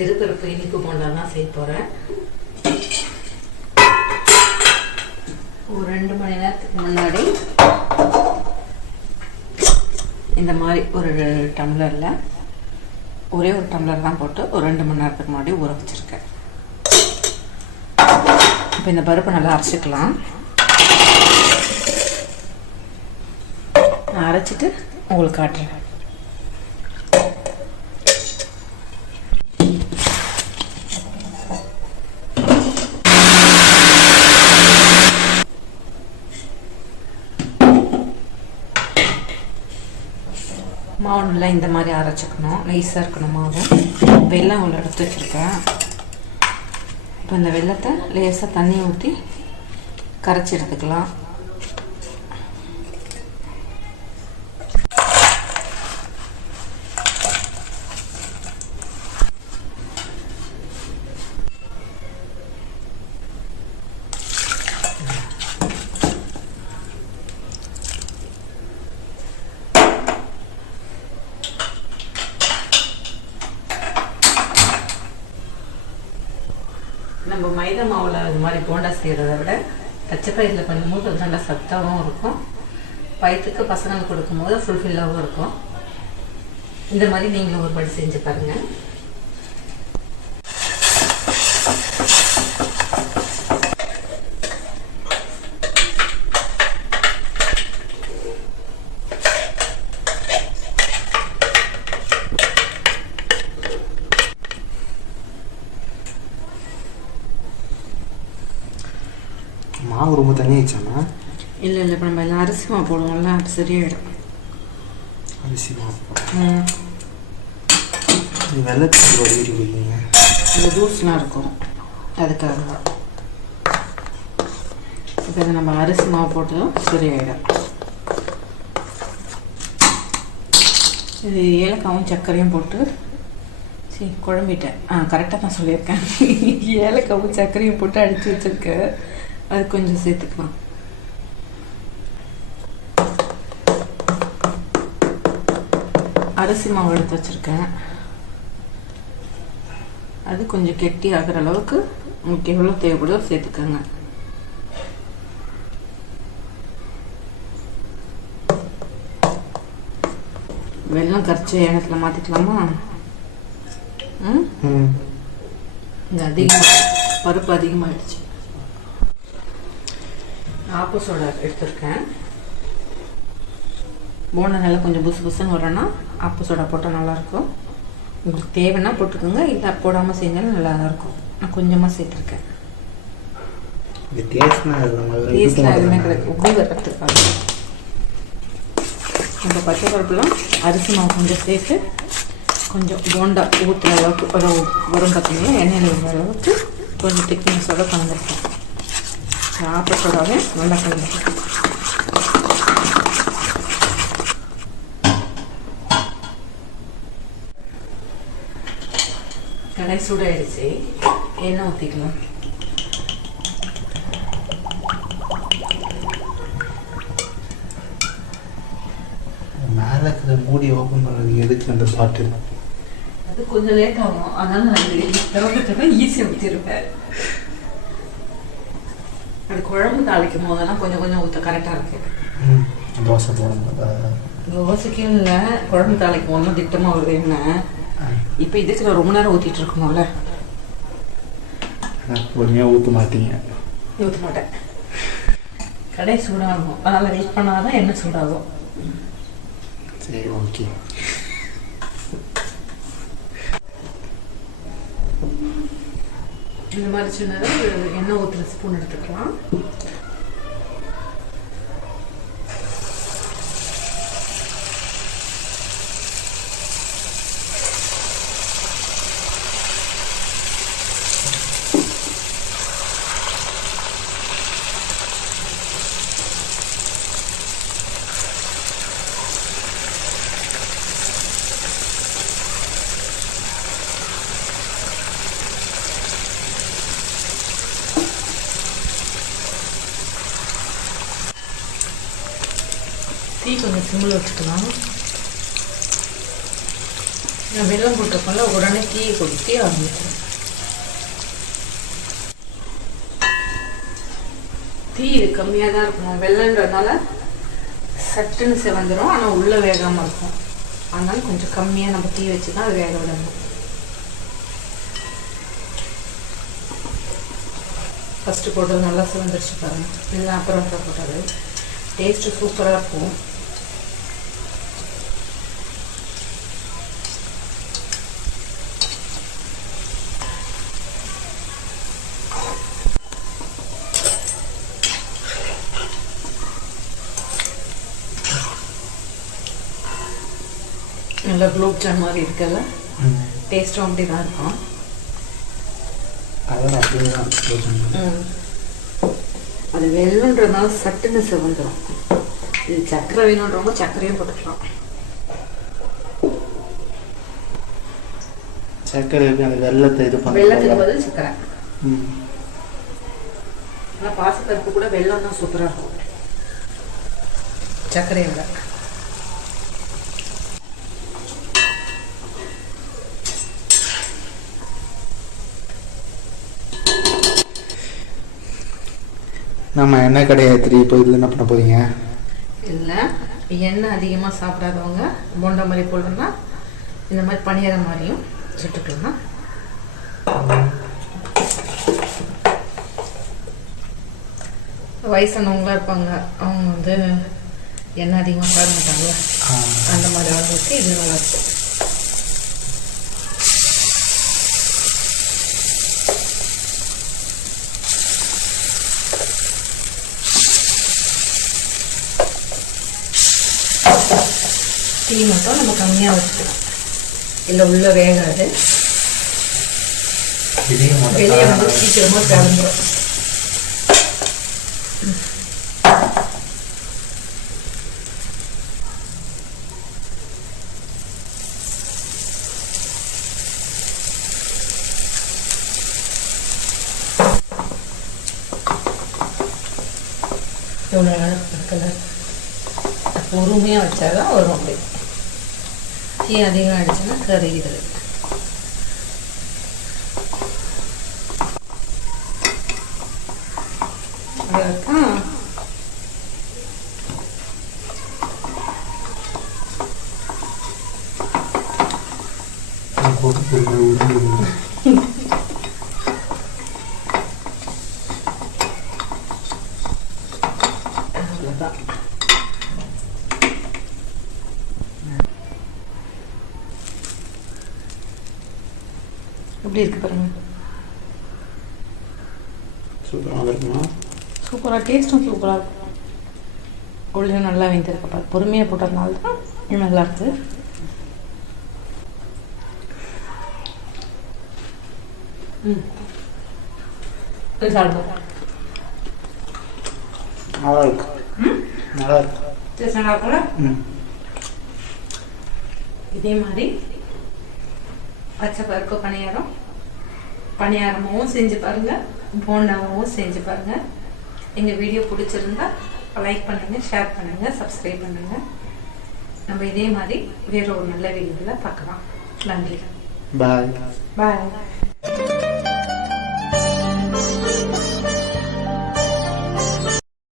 சிறுபருப்பு இனிப்பு போண்டா தான் செய்ய போகிறேன் ஒரு ரெண்டு மணி நேரத்துக்கு முன்னாடி. இந்த மாதிரி ஒரு டம்ளரில் ஒரே ஒரு டம்ளர் தான் போட்டு ஒரு ரெண்டு மணி நேரத்துக்கு முன்னாடி ஊற வச்சுருக்கேன். இப்போ இந்த பருப்பை நல்லா அரைச்சிக்கலாம். நான் அரைச்சிட்டு உங்களுக்கு காட்டுறேன். மாவு நல்லா இந்த மாதிரி அரைச்சிக்கணும் நைஸாக இருக்கணும் மாவு. வெல்லம் அவ்வளோ எடுத்து வச்சுருக்கேன். இப்போ இந்த வெல்லத்தை லேசாக தண்ணி ஊற்றி கரைச்சி எடுத்துக்கலாம். நம்ம மைதா மாவில் இது மாதிரி போண்டா செய்கிறத விட பச்சை பயிரில் பண்ணும்போது அது நல்லா சத்தாகவும் இருக்கும். வயிற்றுக்கு பசங்களுக்கு கொடுக்கும்போது ஃபுல்ஃபில்லாகவும் இருக்கும். இந்த மாதிரி நீங்களும் ஒரு படி செஞ்சு பாருங்கள் மாவு ரொம்ப தண்ணி ஆயிடுச்சாமா இல்லை இல்லை இப்போ நம்ம எல்லாம் அரிசி மாவு போடுவோம்ல அது சரியாயிடும். அரிசி மாவு வெள்ளத்துக்கு வடிகட்டி வைக்கீங்க இந்த ஜூஸ்லாம் இருக்கும். அதுக்காக. தான் இப்போ இதை நம்ம அரிசி மாவு போட்டதும் சரியாயிடும். இது ஏலக்காவும் சர்க்கரையும் போட்டு சரி குழம்பிட்டேன். ஆ கரெக்டாக தான் சொல்லியிருக்கேன். ஏலக்காவும் சர்க்கரையும் போட்டு அடித்து வச்சிருக்கேன் அது கொஞ்சம் சேர்த்துக்கலாம் அரிசி மாவு எடுத்து வச்சுருக்கேன். அது கொஞ்சம் கெட்டி ஆகிற அளவுக்கு உங்களுக்கு எவ்வளோ தேவைப்படுதோ சேர்த்துக்கோங்க. வெல்லம் கரைச்சி எண்ணத்துல மாற்றிக்கலாமா ம்? அதிகமாக பருப்பு அதிகமாகிடுச்சு ஆப்ப சோடா எடுத்திருக்கேன். போண்டா நல்லா கொஞ்சம் புசு புசுன்னு வரேன்னா ஆப்ப சோடா போட்டால் நல்லாயிருக்கும். உங்களுக்கு தேவைன்னா போட்டுக்கோங்க இல்லை போடாமல் செஞ்சாலும் நல்லா தான் இருக்கும் நான் கொஞ்சமாக சேர்த்துருக்கேன் டேஸ்ட்லாம் எதுவுமே. கிடையாது. உப்பி வர்றதுக்காக நம்ம பச்சை பருப்புலாம் அரிசி மாவு கொஞ்சம் சேர்த்து கொஞ்சம் போண்டா ஊற்றுற அளவுக்கு வரும் பார்த்தீங்கன்னா எண்ணெயில் விடுற அளவுக்கு கொஞ்சம் திக்னஸோட கலந்துருக்கேன் ஆப்பத்தோடவே நல்லா கலந்துருக்கேன் கடை சூடாயிடுச்சு. எண்ணெய் ஊற்றிக்கலாம் மேலே இருக்கிற மூடி ஓப்பன் பண்ணுறது எதுக்கு அந்த பாட்டில் அது கொஞ்சம் லேட் ஆகும். அதனால நான் ஈஸியாக ஊற்றிருப்பேன் அது குழம்பு தாளிக்கும் போதெல்லாம் கொஞ்சம் கொஞ்சம் ஊற்ற கரெக்டாக இருக்கு. தோசை போடும்போது தோசைக்கு இல்லை குழம்பு தாளிக்கும் போதெல்லாம் திட்டமாக வருது என்ன? இப்போ இதுக்கு நான் ரொம்ப நேரம் ஊற்றிட்டு இருக்கணும்ல பொறுமையாக ஊற்ற மாட்டீங்க. ஊற்ற மாட்டேன் கடை சூடாகும். அதனால் வெயிட் பண்ணாதான் எண்ணெய் சூடாகும். சரி ஓகே இந்த மாதிரி சின்னதாக ஒரு எண்ணெய் ஊற்றுற ஸ்பூன் எடுத்துக்கலாம். தீ கொஞ்சம் சிம்மில் வச்சுக்கலாம். நான் வெள்ளம் போட்டப்பல உடனே தீயை கொளுத்தி ஆரம்பிக்கிறேன் தீ இது கம்மியாக தான் இருக்கும். வெள்ளன்றதுனால சட்டுன்னு செவந்துடும் ஆனால் உள்ளே வேகாமல் இருக்கும். அதனால கொஞ்சம் கம்மியாக நம்ம தீ வச்சு தான் அது வேக விடணும். ஃபஸ்ட்டு போட்டது நல்லா சிவந்துருச்சு பாருங்க. இதுதான் அப்புறம் போட்டது. டேஸ்ட்டு சூப்பராக இருக்கும். நல்லா குலோப் ஜாம் மாதிரி இருக்குல்ல? டேஸ்ட்டும் அப்படி தான் இருக்கும். கலர் அப்படியே தான். அது வெள்ளன்றதுனால சட்டுன்னு செவந்துடும் இது சக்கரை வேணுன்றவங்க சர்க்கரையும் போட்டுக்கலாம். சர்க்கரை அந்த வெள்ளத்தை இது வெள்ளத்துக்கு பண்ண பதில் சக்கரை ஆனால் பாசிப்பருப்பு கூட வெள்ளம் தான் சூப்பராக இருக்கும். சர்க்கரையை விட. நம்ம எண்ணெய் கடையை இப்போ இதில் என்ன பண்ண போறீங்க? இல்லை. எண்ணெய் அதிகமாக சாப்பிடாதவங்க போண்டா மாதிரி போடணும்னா இந்த மாதிரி பணியாரம் மாதிரியும் சுட்டுக்கலாம். வயசானவங்களா இருப்பாங்க. அவங்க வந்து எண்ணெய் அதிகமாக சாப்பிட மாட்டாங்களா அந்த மாதிரி அளவுக்கு இது நல்லா டீ மட்டும் நம்ம கம்மியாக வச்சுக்கலாம். இல்லை உள்ள வேகாது. வெளியே வந்து சீக்கிரமாக கிளம்புறோம் இவ்வளோ கலர் பொறுமையாக வச்சாதான் வரும் அப்படி தீ அதிகம் ஆயிடுச்சுன்னா கருகிறது அதான் அவ்வளோதான் எப்படி இருக்கு பாருங்க சூப்பராக இருக்குமா சூப்பராக டேஸ்ட்டும் சூப்பராக இருக்கும். உள்ளே நல்லா வெந்திருக்கு பாரு பொறுமையாக போட்டதுனால தான் நல்லா இருக்குது ம். இது சாப்பிடுங்க நல்லா இருக்கு. நல்லா இருக்கு. டேஸ்ட் நல்லா இருக்கும்ல? ம். இதே மாதிரி பச்சை பருப்பு பணியாரம் பணியாரமாகவும் செஞ்சு பாருங்க. போண்டாவும் செஞ்சு பாருங்க. எங்கள் வீடியோ பிடிச்சிருந்தா லைக் பண்ணுங்க ஷேர் பண்ணுங்க சப்ஸ்கிரைப் பண்ணுங்க. நம்ம இதே மாதிரி வேற ஒரு நல்ல வீடியோவில் பார்க்கலாம். நன்றி. பாய் பாய்